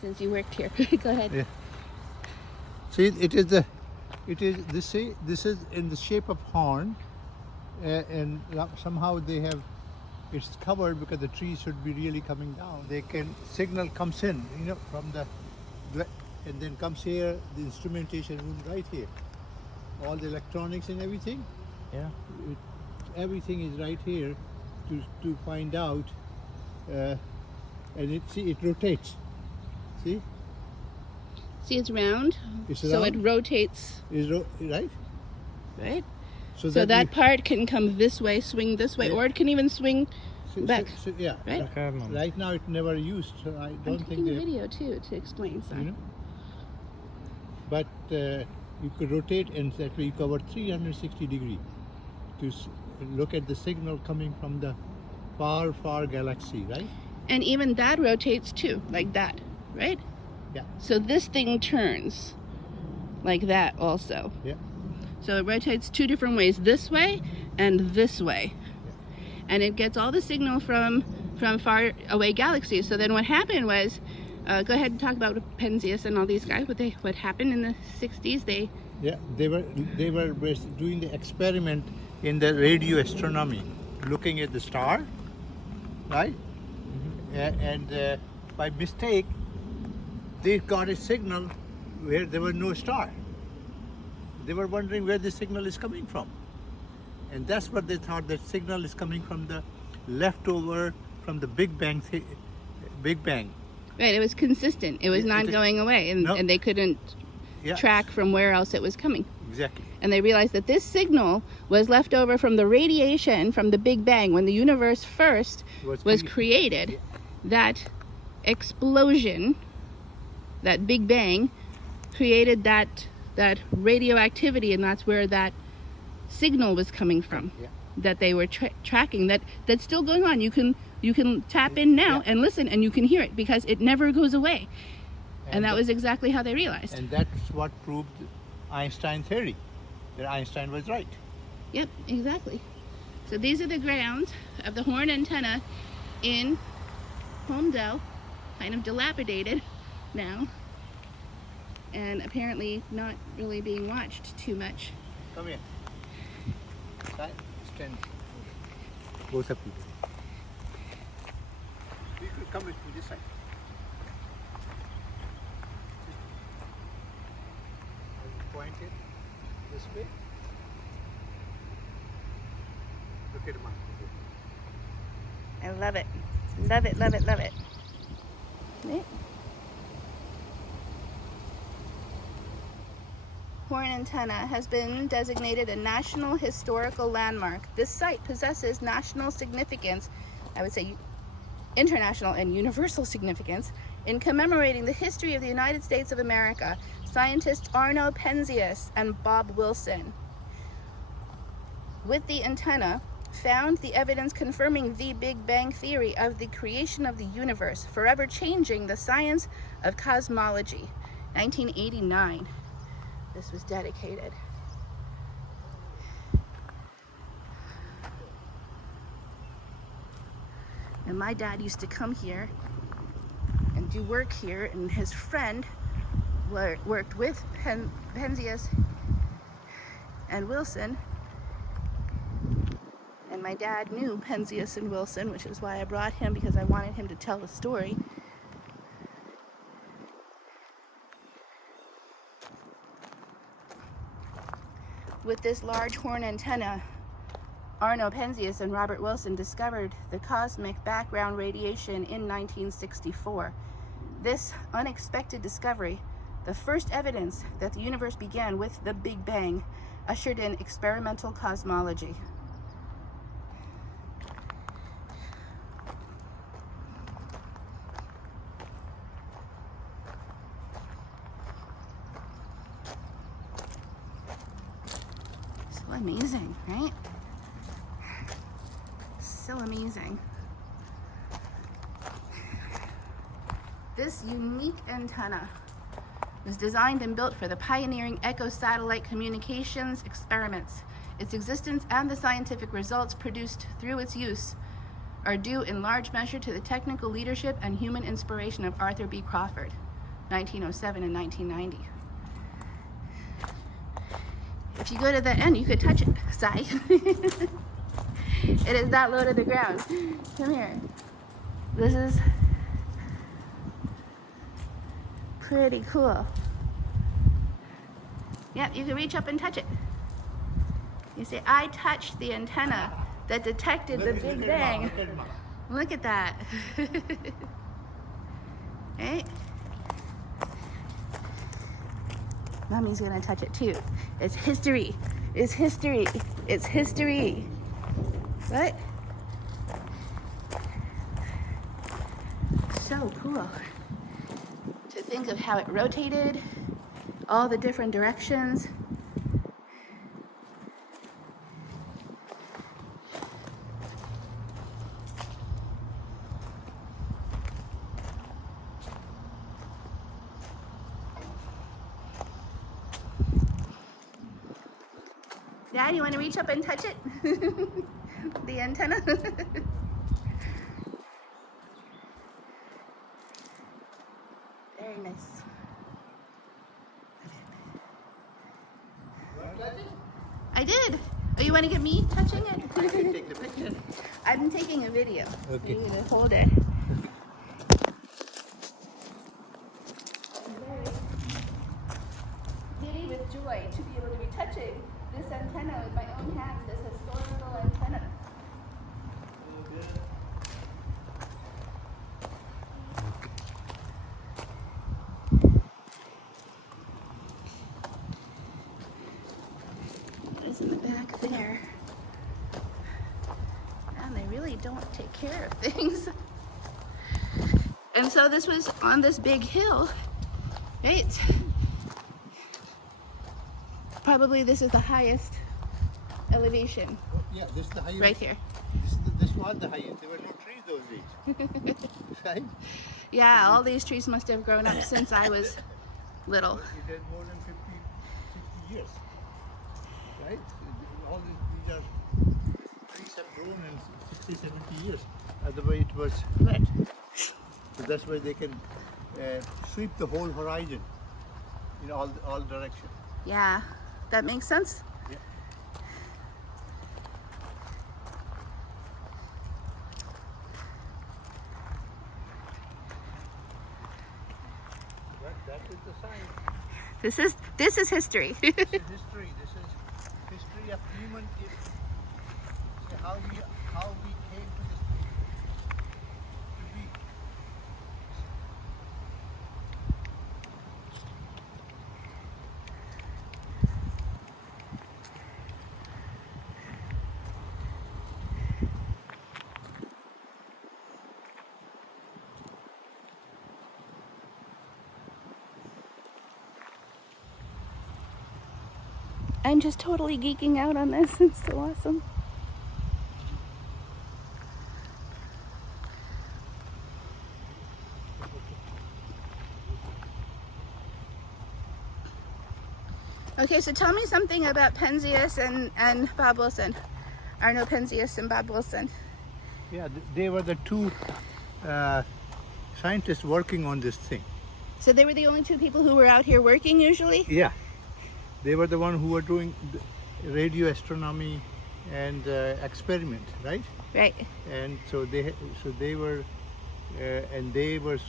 since you worked here. Go ahead. Yeah. See, this is in the shape of horn, and somehow they have it's covered because the trees should be really coming down. They can signal comes in, from the and then comes here. The instrumentation room right here. All the electronics and everything. Yeah. Everything is right here to find out, and it rotates. See? See, it's round, It's so it round. rotates, Right? right? So So that we- part can come this way, swing this way, Yeah. or it can even swing back. Yeah. Right? Okay, Mom. Right now it never used, so I I'm don't think taking a they. video too to explain. So. But you could rotate and that way you cover 360 degree to look at the signal coming from the far galaxy, right? And even that rotates too, like that, right? Yeah. So this thing turns like that also. Yeah. So it rotates two different ways, this way and this way. And it gets all the signal from far away galaxies. So then what happened was, go ahead and talk about Penzias and all these guys, what happened in the 60s. They were doing the experiment in the radio astronomy, looking at the star, right? And by mistake, they got a signal where there was no star. They were wondering where the signal is coming from. And that's what they thought, that signal is coming from the leftover from the Big Bang. Right, it was consistent. It was not going away, and, No. and they couldn't Yeah, track from where else it was coming. exactly. And they realized that this signal was left over from the radiation from the Big Bang when the universe first was created. That explosion, that Big Bang, created that radioactivity, and that's where that signal was coming from. Yeah. That they were tracking. That's still going on. You can tap in now and listen, and you can hear it because it never goes away. And that was exactly how they realized. And that's what proved Einstein theory, that Einstein was right. Yep, exactly. So these are the grounds of the horn antenna in Holmdel, kind of dilapidated now, and apparently not really being watched too much. Come here. Stand. Both of you. You could come with me this side. Point it this way. Look at the mark. I love it. Love it, love it, love it. Right? Horn antenna has been designated a National Historical Landmark. This site possesses national significance, I would say international and universal significance, in commemorating the history of the United States of America. Scientists Arno Penzias and Bob Wilson, with the antenna, found the evidence confirming the Big Bang theory of the creation of the universe, forever changing the science of cosmology. 1989, this was dedicated. And my dad used to come here and do work here, and his friend worked with Penzias and Wilson. And my dad knew Penzias and Wilson, which is why I brought him, because I wanted him to tell the story. With this large horn antenna, Arno Penzias and Robert Wilson discovered the cosmic background radiation in 1964. This unexpected discovery, the first evidence that the universe began with the Big Bang, ushered in experimental cosmology. So amazing, right? So amazing. This unique antenna was designed and built for the pioneering Echo satellite communications experiments. Its existence and the scientific results produced through its use are due in large measure to the technical leadership and human inspiration of Arthur B. Crawford. 1907 and 1990. If you go to the end, you could touch it, Sai. It is not low to the ground. Come here. This is pretty cool. Yep, you can reach up and touch it. You say, I touched the antenna that detected the Big Bang. Look at that. Right? Mommy's gonna touch it too. It's history. It's history. It's history. What? So cool to think of how it rotated, all the different directions. Dad, you want to reach up and touch it? The antenna? Very nice. I did. Oh, you want to get me touching it? I can take the picture. I'm taking a video. Okay. You need to hold it. Giddy with joy to be able to be touching this antenna with my own hands, this historical antenna. What is in the back there? And they really don't take care of things. And so this was on this big hill, right? Probably this is the highest elevation. Yeah, this is the highest. Right here. This was the highest. There were no trees those days. Right? Yeah, all these trees must have grown up since I was little. It has more than 50, 60 years. Right? All these are trees have grown in 60, 70 years. Otherwise it was flat. So that's why they can sweep the whole horizon in all directions. Yeah, that makes sense. Yeah. That is the science. This is history. This is history. This is history of human. How we came to this to be. I'm just totally geeking out on this. It's so awesome. Okay, so tell me something about Penzias and Bob Wilson. Arno Penzias and Bob Wilson. Yeah, they were the two scientists working on this thing. So they were the only two people who were out here working usually? Yeah, they were the one who were doing radio astronomy and experiment, right? Right. And so they were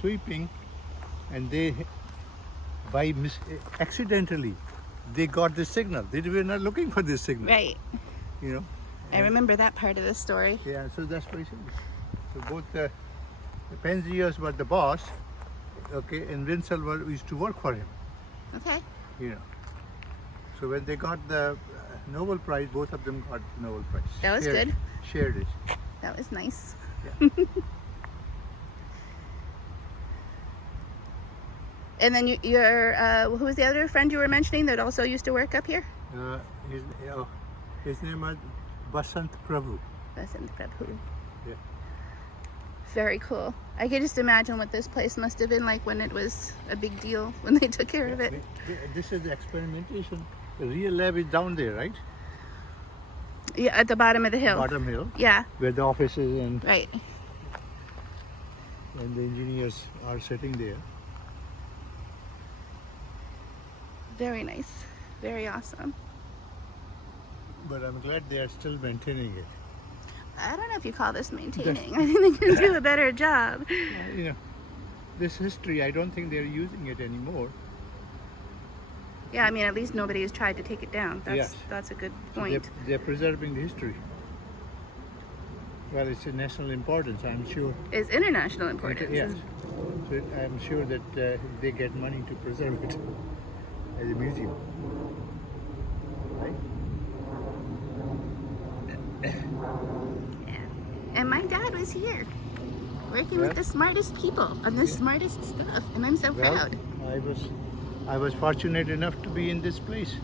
sweeping, and they accidentally they got the signal. They were not looking for this signal. Right. You know. I remember that part of the story. Yeah, so that's what he said. So both the Penzias were the boss, okay, and Winsel used to work for him. Okay. You know. So when they got the Nobel Prize, both of them got the Nobel Prize. That was good. Shared it. That was nice. Yeah. And then who was the other friend you were mentioning that also used to work up here? His name was Basant Prabhu. Basant Prabhu. Yeah. Very cool. I can just imagine what this place must have been like when it was a big deal, when they took care of it. This is the experimentation. The real lab is down there, right? Yeah, at the bottom of the hill. Bottom hill. Yeah. Where the office is and Right. the engineers are sitting there. Very nice. Very awesome. But I'm glad they are still maintaining it. I don't know if you call this maintaining. I think they can do a better job. You know, this history, I don't think they're using it anymore. Yeah, I mean, at least nobody has tried to take it down. Yes. That's a good So point. they're preserving the history. Well, it's a national importance, I'm sure. It's international importance. Yes. So I'm sure that they get money to preserve it as a museum. Right? And my dad was here, working with the smartest people on the smartest stuff, and I'm so Well, proud. I was fortunate enough to be in this place.